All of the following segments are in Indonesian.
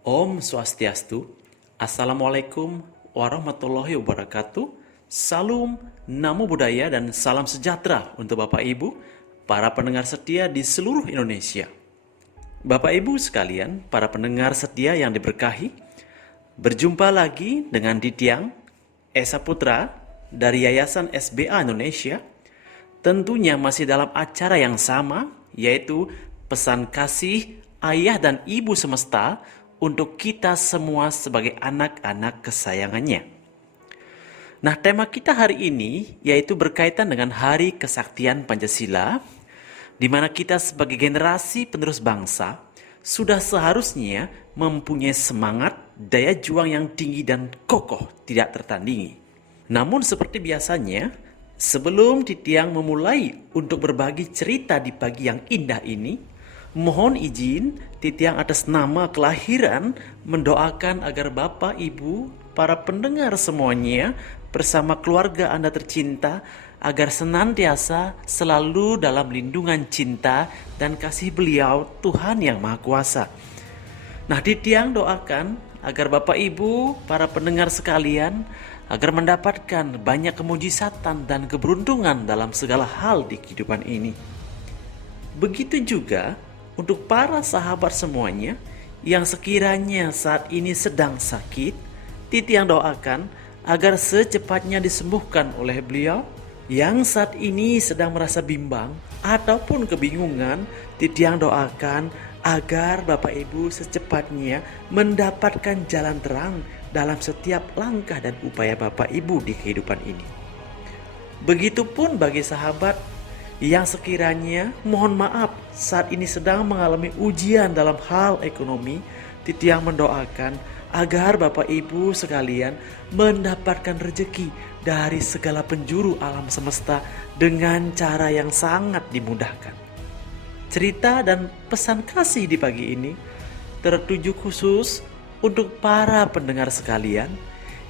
Om Swastiastu, Assalamualaikum warahmatullahi wabarakatuh, Salam, Namo Buddhaya dan salam sejahtera untuk Bapak Ibu, para pendengar setia di seluruh Indonesia. Bapak Ibu sekalian, para pendengar setia yang diberkahi, berjumpa lagi dengan Dityang Esa Putra dari Yayasan SBA Indonesia, tentunya masih dalam acara yang sama, yaitu pesan kasih ayah dan ibu semesta untuk kita semua sebagai anak-anak kesayangannya. Nah, tema kita hari ini yaitu berkaitan dengan Hari Kesaktian Pancasila, di mana kita sebagai generasi penerus bangsa sudah seharusnya mempunyai semangat, daya juang yang tinggi dan kokoh tidak tertandingi. Namun seperti biasanya, sebelum Dityang memulai untuk berbagi cerita di pagi yang indah ini, mohon izin Dityang atas nama kelahiran mendoakan agar Bapak Ibu, para pendengar semuanya bersama keluarga Anda tercinta agar senantiasa selalu dalam lindungan cinta dan kasih beliau Tuhan Yang Maha Kuasa. Nah, Dityang doakan agar Bapak Ibu, para pendengar sekalian, agar mendapatkan banyak kemujizatan dan keberuntungan dalam segala hal di kehidupan ini. Begitu juga untuk para sahabat semuanya yang sekiranya saat ini sedang sakit, Dityang doakan agar secepatnya disembuhkan oleh beliau. Yang saat ini sedang merasa bimbang ataupun kebingungan, Dityang doakan agar Bapak Ibu secepatnya mendapatkan jalan terang dalam setiap langkah dan upaya Bapak Ibu di kehidupan ini. Begitupun bagi sahabat yang sekiranya mohon maaf saat ini sedang mengalami ujian dalam hal ekonomi, Dityang mendoakan agar Bapak Ibu sekalian mendapatkan rezeki dari segala penjuru alam semesta dengan cara yang sangat dimudahkan. Cerita dan pesan kasih di pagi ini tertuju khusus untuk para pendengar sekalian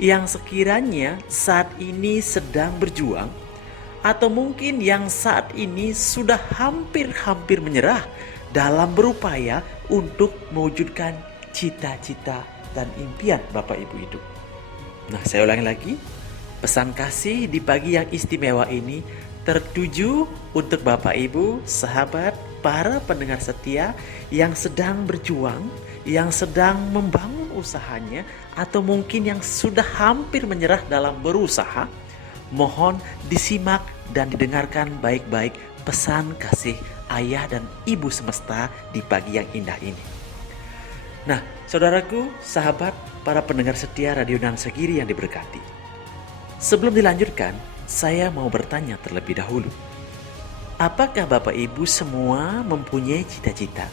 yang sekiranya saat ini sedang berjuang, atau mungkin yang saat ini sudah hampir-hampir menyerah dalam berupaya untuk mewujudkan cita-cita dan impian Bapak Ibu itu. Nah, saya ulangi lagi, pesan kasih di pagi yang istimewa ini tertuju untuk Bapak Ibu, sahabat, para pendengar setia yang sedang berjuang, yang sedang membangun usahanya, atau mungkin yang sudah hampir menyerah dalam berusaha. Mohon disimak dan didengarkan baik-baik pesan kasih ayah dan ibu semesta di pagi yang indah ini. Nah, saudaraku, sahabat, para pendengar setia Radio Nansagiri yang diberkati. Sebelum dilanjutkan, saya mau bertanya terlebih dahulu. Apakah Bapak Ibu semua mempunyai cita-cita?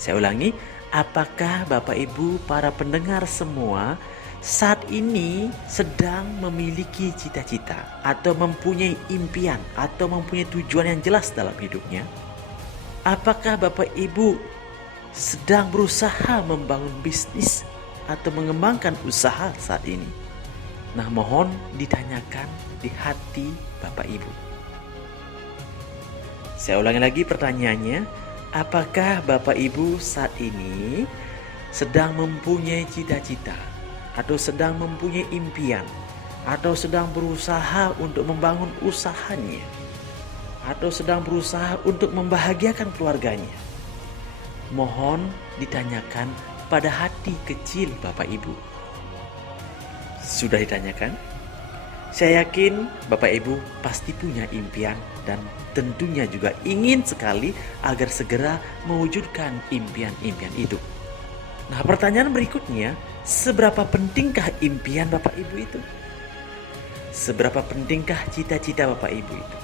Saya ulangi, apakah Bapak Ibu para pendengar semua saat ini sedang memiliki cita-cita atau mempunyai impian atau mempunyai tujuan yang jelas dalam hidupnya? Apakah Bapak Ibu sedang berusaha membangun bisnis atau mengembangkan usaha saat ini? Nah, mohon ditanyakan di hati Bapak Ibu. Saya ulangi lagi pertanyaannya, apakah Bapak Ibu saat ini sedang mempunyai cita-cita atau sedang mempunyai impian atau sedang berusaha untuk membangun usahanya atau sedang berusaha untuk membahagiakan keluarganya? Mohon ditanyakan pada hati kecil Bapak Ibu. Sudah ditanyakan? Saya yakin Bapak Ibu pasti punya impian dan tentunya juga ingin sekali agar segera mewujudkan impian-impian itu. Nah, pertanyaan berikutnya, seberapa pentingkah impian Bapak Ibu itu? Seberapa pentingkah cita-cita Bapak Ibu itu?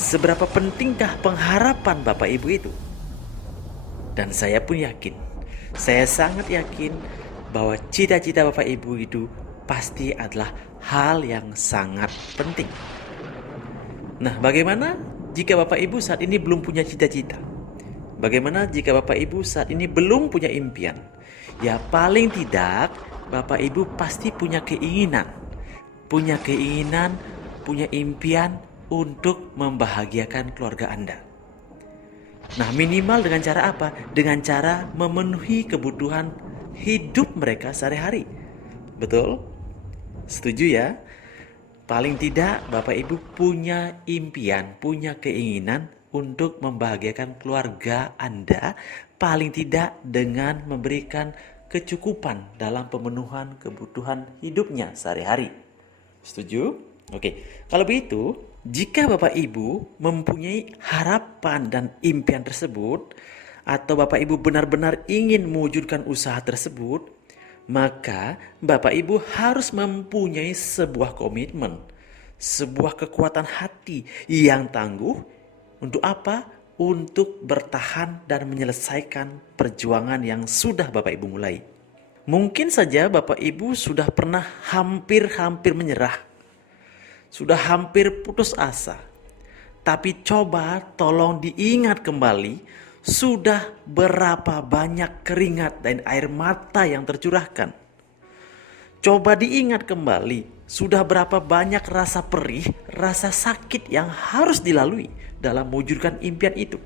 Seberapa pentingkah pengharapan Bapak Ibu itu? Dan saya pun yakin, saya sangat yakin bahwa cita-cita Bapak Ibu itu pasti adalah hal yang sangat penting. Nah, bagaimana jika Bapak Ibu saat ini belum punya cita-cita? Bagaimana jika Bapak Ibu saat ini belum punya impian? Ya, paling tidak Bapak Ibu pasti punya keinginan, punya impian untuk membahagiakan keluarga Anda. Nah, minimal dengan cara apa? Dengan cara memenuhi kebutuhan hidup mereka sehari-hari. Betul? Setuju ya? Paling tidak Bapak Ibu punya impian, punya keinginan untuk membahagiakan keluarga Anda, paling tidak dengan memberikan kecukupan dalam pemenuhan kebutuhan hidupnya sehari-hari. Setuju? Oke, kalau begitu, jika Bapak Ibu mempunyai harapan dan impian tersebut, atau Bapak Ibu benar-benar ingin mewujudkan usaha tersebut, maka Bapak Ibu harus mempunyai sebuah komitmen, sebuah kekuatan hati yang tangguh. Untuk apa? Untuk bertahan dan menyelesaikan perjuangan yang sudah Bapak Ibu mulai. Mungkin saja Bapak Ibu sudah pernah hampir menyerah, sudah hampir putus asa. Tapi coba tolong diingat kembali, sudah berapa banyak keringat dan air mata yang tercurahkan. Coba diingat kembali, sudah berapa banyak rasa perih, rasa sakit yang harus dilalui dalam mewujudkan impian itu.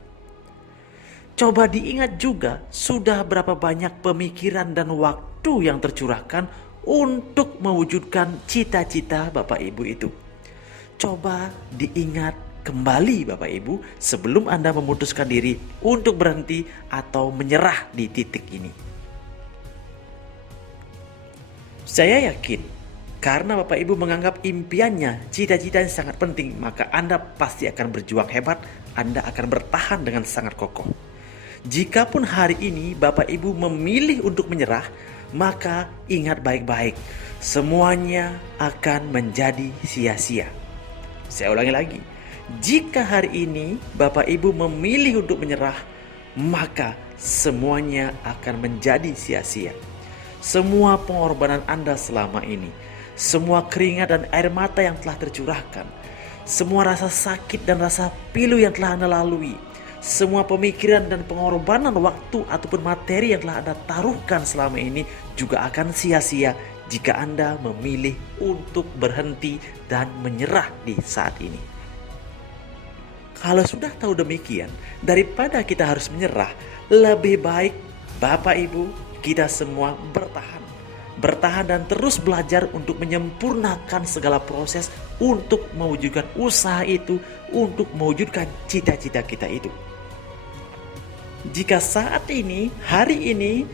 Coba diingat juga, sudah berapa banyak pemikiran dan waktu yang tercurahkan untuk mewujudkan cita-cita Bapak Ibu itu. Coba diingat kembali Bapak Ibu sebelum Anda memutuskan diri untuk berhenti atau menyerah di titik ini. Saya yakin karena Bapak Ibu menganggap impiannya, cita-citanya sangat penting, maka Anda pasti akan berjuang hebat, Anda akan bertahan dengan sangat kokoh. Jikapun hari ini Bapak Ibu memilih untuk menyerah, maka ingat baik-baik, semuanya akan menjadi sia-sia. Saya ulangi lagi. Jika hari ini Bapak Ibu memilih untuk menyerah, maka semuanya akan menjadi sia-sia. Semua pengorbanan Anda selama ini, semua keringat dan air mata yang telah tercurahkan, semua rasa sakit dan rasa pilu yang telah Anda lalui, semua pemikiran dan pengorbanan waktu ataupun materi yang telah Anda taruhkan selama ini juga akan sia-sia jika Anda memilih untuk berhenti dan menyerah di saat ini. Kalau sudah tahu demikian, daripada kita harus menyerah, lebih baik Bapak Ibu kita semua bertahan. Bertahan dan terus belajar untuk menyempurnakan segala proses untuk mewujudkan usaha itu, untuk mewujudkan cita-cita kita itu. Jika saat ini, hari ini,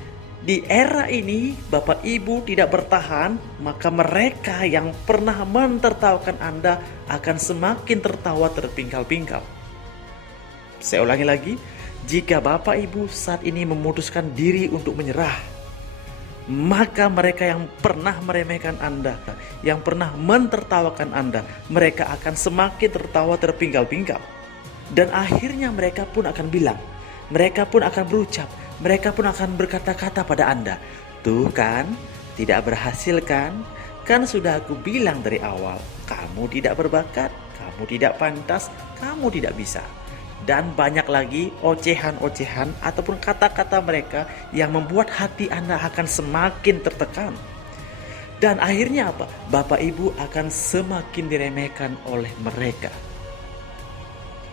di era ini Bapak Ibu tidak bertahan, maka mereka yang pernah mentertawakan Anda akan semakin tertawa terpingkal-pingkal. Saya ulangi lagi, jika Bapak Ibu saat ini memutuskan diri untuk menyerah, maka mereka yang pernah meremehkan Anda, yang pernah mentertawakan Anda, mereka akan semakin tertawa terpingkal-pingkal. Dan akhirnya mereka pun akan bilang, mereka pun akan berucap, mereka pun akan berkata-kata pada Anda, "Tuh kan, tidak berhasil kan? Kan sudah aku bilang dari awal, kamu tidak berbakat, kamu tidak pantas, kamu tidak bisa." Dan banyak lagi ocehan-ocehan ataupun kata-kata mereka yang membuat hati Anda akan semakin tertekan. Dan akhirnya apa? Bapak Ibu akan semakin diremehkan oleh mereka.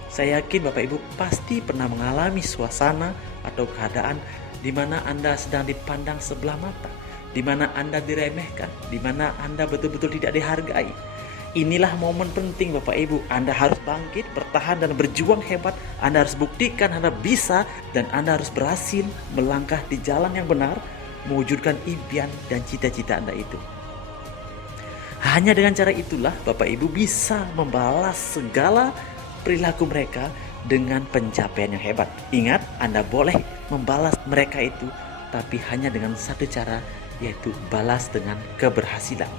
Saya yakin Bapak Ibu pasti pernah mengalami suasana atau keadaan di mana Anda sedang dipandang sebelah mata, di mana Anda diremehkan, di mana Anda betul-betul tidak dihargai. Inilah momen penting Bapak Ibu. Anda harus bangkit, bertahan dan berjuang hebat. Anda harus buktikan Anda bisa dan Anda harus berhasil melangkah di jalan yang benar, mewujudkan impian dan cita-cita Anda itu. Hanya dengan cara itulah Bapak Ibu bisa membalas segala perilaku mereka dengan pencapaian yang hebat. Ingat, Anda boleh membalas mereka itu, tapi hanya dengan satu cara, yaitu balas dengan keberhasilan.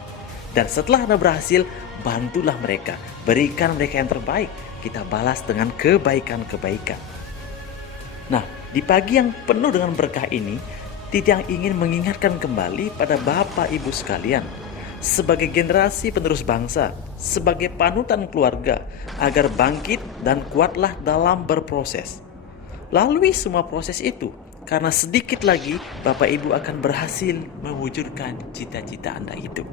Dan setelah Anda berhasil, bantulah mereka, berikan mereka yang terbaik. Kita balas dengan kebaikan-kebaikan. Nah, di pagi yang penuh dengan berkah ini, Titiang ingin mengingatkan kembali pada Bapak Ibu sekalian, sebagai generasi penerus bangsa, sebagai panutan keluarga, agar bangkit dan kuatlah dalam berproses. Lalui semua proses itu, karena sedikit lagi Bapak Ibu akan berhasil mewujudkan cita-cita Anda itu.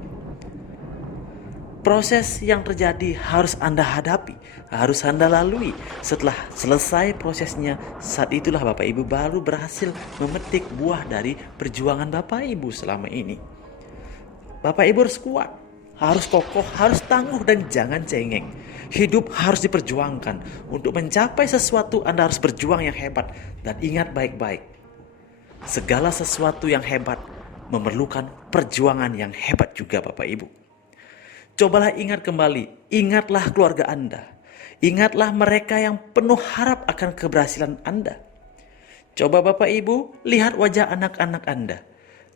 Proses yang terjadi harus Anda hadapi, harus Anda lalui. Setelah selesai prosesnya, saat itulah Bapak Ibu baru berhasil memetik buah dari perjuangan Bapak Ibu selama ini. Bapak Ibu harus kuat, harus kokoh, harus tangguh, dan jangan cengeng. Hidup harus diperjuangkan. Untuk mencapai sesuatu Anda harus berjuang yang hebat. Dan ingat baik-baik, segala sesuatu yang hebat memerlukan perjuangan yang hebat juga Bapak Ibu. Cobalah ingat kembali, ingatlah keluarga Anda. Ingatlah mereka yang penuh harap akan keberhasilan Anda. Coba Bapak Ibu lihat wajah anak-anak Anda.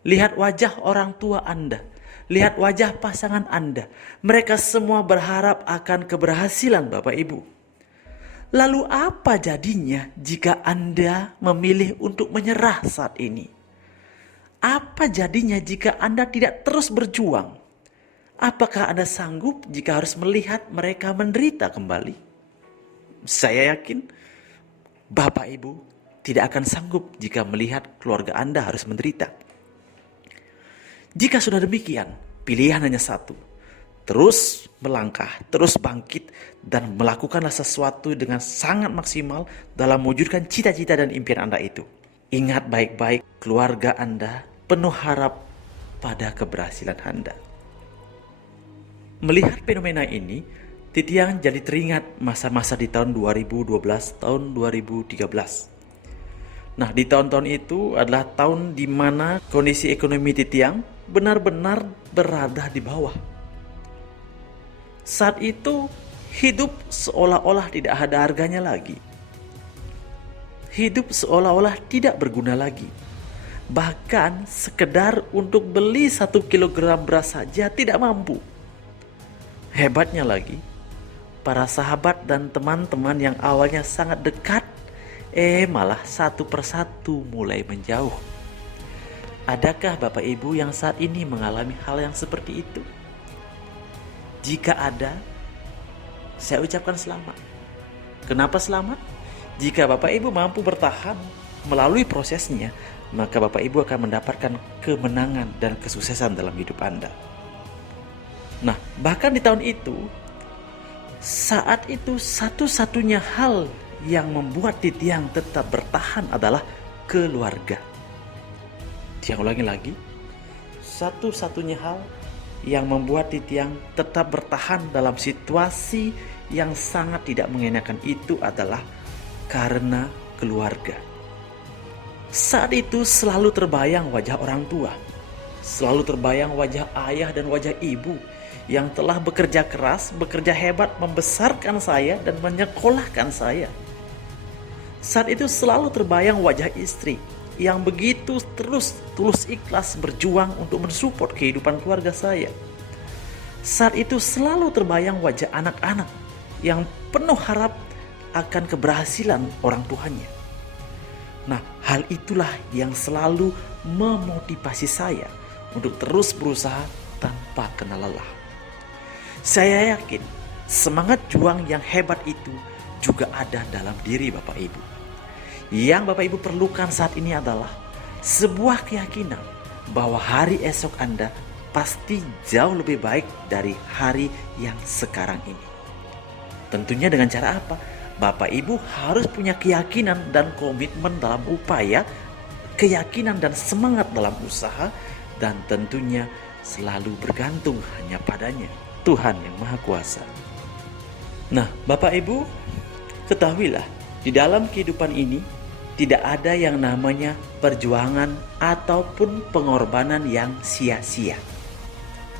Lihat wajah orang tua Anda. Lihat wajah pasangan Anda. Mereka semua berharap akan keberhasilan Bapak Ibu. Lalu apa jadinya jika Anda memilih untuk menyerah saat ini? Apa jadinya jika Anda tidak terus berjuang? Apakah Anda sanggup jika harus melihat mereka menderita kembali? Saya yakin Bapak Ibu tidak akan sanggup jika melihat keluarga Anda harus menderita. Jika sudah demikian, pilihan hanya satu. Terus melangkah, terus bangkit, dan melakukanlah sesuatu dengan sangat maksimal dalam mewujudkan cita-cita dan impian Anda itu. Ingat baik-baik, keluarga Anda penuh harap pada keberhasilan Anda. Melihat fenomena ini, Titiang jadi teringat masa-masa di tahun 2012, tahun 2013. Nah, di tahun-tahun itu adalah tahun di mana kondisi ekonomi Titiang benar-benar berada di bawah. Saat itu hidup seolah-olah tidak ada harganya lagi. Hidup seolah-olah tidak berguna lagi. Bahkan sekedar untuk beli 1 kilogram beras saja tidak mampu. Hebatnya lagi, para sahabat dan teman-teman yang awalnya sangat dekat, malah satu persatu mulai menjauh. Adakah Bapak Ibu yang saat ini mengalami hal yang seperti itu? Jika ada, saya ucapkan selamat. Kenapa selamat? Jika Bapak Ibu mampu bertahan melalui prosesnya, maka Bapak Ibu akan mendapatkan kemenangan dan kesuksesan dalam hidup Anda. Nah, bahkan di tahun itu, saat itu satu-satunya hal yang membuat Titiang tetap bertahan adalah keluarga. Tiang ulangi lagi, satu-satunya hal yang membuat Titiang tetap bertahan dalam situasi yang sangat tidak mengenakan itu adalah karena keluarga. Saat itu selalu terbayang wajah orang tua, selalu terbayang wajah ayah dan wajah ibu yang telah bekerja keras, bekerja hebat membesarkan saya dan menyekolahkan saya. Saat itu selalu terbayang wajah istri yang begitu terus tulus ikhlas berjuang untuk mensupport kehidupan keluarga saya. Saat itu selalu terbayang wajah anak-anak yang penuh harap akan keberhasilan orang tuanya. Nah, hal itulah yang selalu memotivasi saya untuk terus berusaha tanpa kenal lelah. Saya yakin semangat juang yang hebat itu juga ada dalam diri Bapak Ibu. Yang Bapak Ibu perlukan saat ini adalah sebuah keyakinan bahwa hari esok Anda pasti jauh lebih baik dari hari yang sekarang ini. Tentunya dengan cara apa? Bapak Ibu harus punya keyakinan dan komitmen dalam upaya, keyakinan dan semangat dalam usaha, dan tentunya selalu bergantung hanya padanya, Tuhan yang Maha Kuasa. Nah, Bapak Ibu, ketahuilah, di dalam kehidupan ini tidak ada yang namanya perjuangan ataupun pengorbanan yang sia-sia.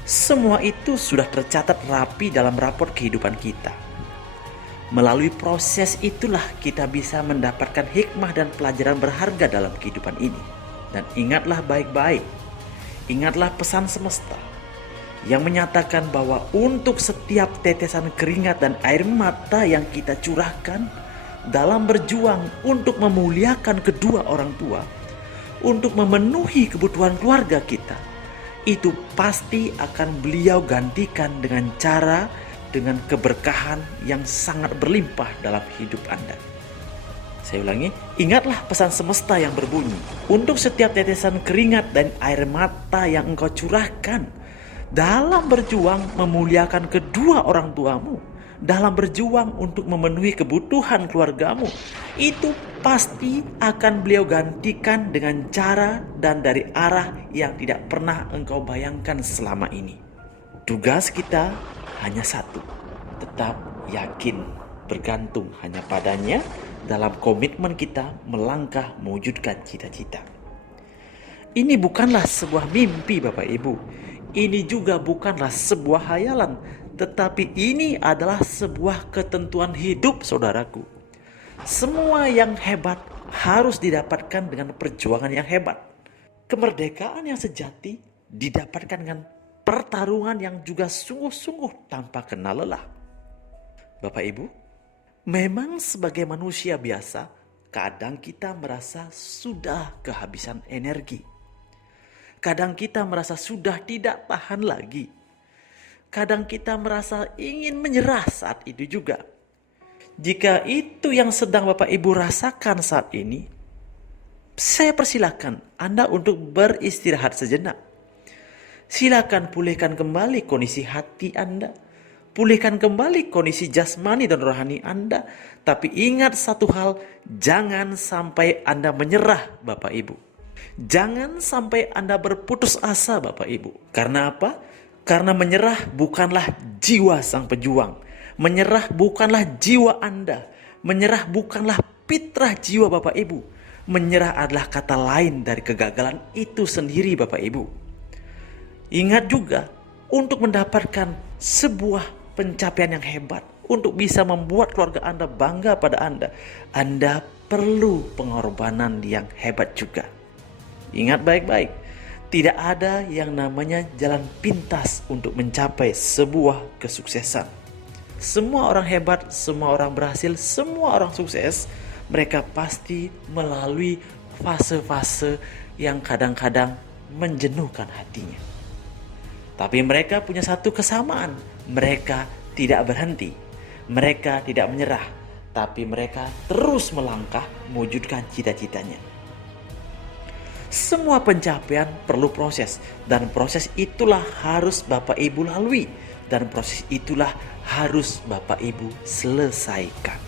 Semua itu sudah tercatat rapi dalam rapor kehidupan kita. Melalui proses itulah kita bisa mendapatkan hikmah dan pelajaran berharga dalam kehidupan ini. Dan ingatlah baik-baik, ingatlah pesan semesta yang menyatakan bahwa untuk setiap tetesan keringat dan air mata yang kita curahkan dalam berjuang untuk memuliakan kedua orang tua, untuk memenuhi kebutuhan keluarga kita, itu pasti akan beliau gantikan dengan cara, dengan keberkahan yang sangat berlimpah dalam hidup Anda. Saya ulangi, ingatlah pesan semesta yang berbunyi, untuk setiap tetesan keringat dan air mata yang engkau curahkan dalam berjuang memuliakan kedua orang tuamu, dalam berjuang untuk memenuhi kebutuhan keluargamu, itu pasti akan beliau gantikan dengan cara dan dari arah yang tidak pernah engkau bayangkan selama ini. Tugas kita hanya satu, tetap yakin, bergantung hanya padanya dalam komitmen kita melangkah mewujudkan cita-cita. Ini bukanlah sebuah mimpi Bapak Ibu. Ini juga bukanlah sebuah hayalan, tetapi ini adalah sebuah ketentuan hidup saudaraku. Semua yang hebat harus didapatkan dengan perjuangan yang hebat. Kemerdekaan yang sejati didapatkan dengan pertarungan yang juga sungguh-sungguh tanpa kenal lelah. Bapak Ibu, memang sebagai manusia biasa, kadang kita merasa sudah kehabisan energi. Kadang kita merasa sudah tidak tahan lagi. Kadang kita merasa ingin menyerah saat itu juga. Jika itu yang sedang Bapak Ibu rasakan saat ini, saya persilakan Anda untuk beristirahat sejenak. Silakan pulihkan kembali kondisi hati Anda. Pulihkan kembali kondisi jasmani dan rohani Anda. Tapi ingat satu hal, jangan sampai Anda menyerah Bapak Ibu. Jangan sampai Anda berputus asa Bapak Ibu. Karena apa? Karena menyerah bukanlah jiwa sang pejuang. Menyerah bukanlah jiwa Anda. Menyerah bukanlah fitrah jiwa Bapak Ibu. Menyerah adalah kata lain dari kegagalan itu sendiri Bapak Ibu. Ingat juga, untuk mendapatkan sebuah pencapaian yang hebat, untuk bisa membuat keluarga Anda bangga pada Anda perlu pengorbanan yang hebat juga. Ingat baik-baik, tidak ada yang namanya jalan pintas untuk mencapai sebuah kesuksesan. Semua orang hebat, semua orang berhasil, semua orang sukses, mereka pasti melalui fase-fase yang kadang-kadang menjenuhkan hatinya. Tapi mereka punya satu kesamaan, mereka tidak berhenti, mereka tidak menyerah, tapi mereka terus melangkah mewujudkan cita-citanya. Semua pencapaian perlu proses, dan proses itulah harus Bapak Ibu lalui, dan proses itulah harus Bapak Ibu selesaikan.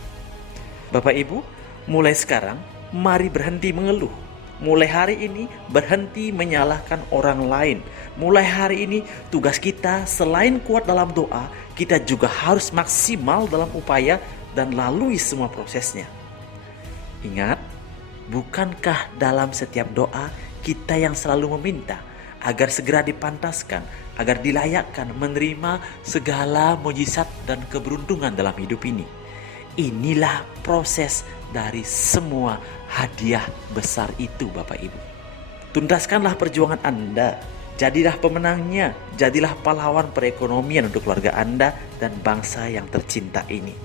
Bapak Ibu, mulai sekarang mari berhenti mengeluh. Mulai hari ini berhenti menyalahkan orang lain. Mulai hari ini tugas kita selain kuat dalam doa, kita juga harus maksimal dalam upaya dan lalui semua prosesnya. Ingat, bukankah dalam setiap doa kita yang selalu meminta agar segera dipantaskan, agar dilayakkan menerima segala mujizat dan keberuntungan dalam hidup ini? Inilah proses dari semua hadiah besar itu Bapak Ibu. Tuntaskanlah perjuangan Anda, jadilah pemenangnya, jadilah pahlawan perekonomian untuk keluarga Anda dan bangsa yang tercinta ini.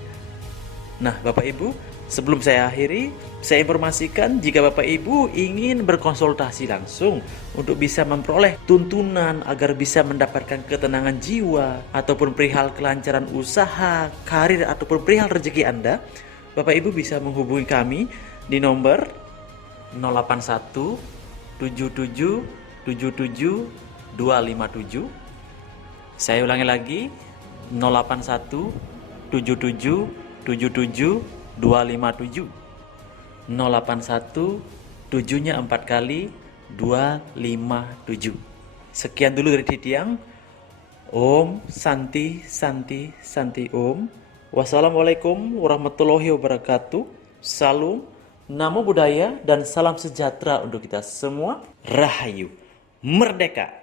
Nah Bapak Ibu, sebelum saya akhiri, saya informasikan jika Bapak Ibu ingin berkonsultasi langsung untuk bisa memperoleh tuntunan agar bisa mendapatkan ketenangan jiwa ataupun perihal kelancaran usaha, karir ataupun perihal rezeki Anda, Bapak Ibu bisa menghubungi kami di nomor 081 77 77 257. Saya ulangi lagi, 081 77 77 257. 081 7-nya 4 kali 257. Sekian dulu dari Titiang. Om Santi Santi Santi Om. Wassalamualaikum warahmatullahi wabarakatuh. Salam, namo buddhaya, dan salam sejahtera untuk kita semua. Rahayu, merdeka.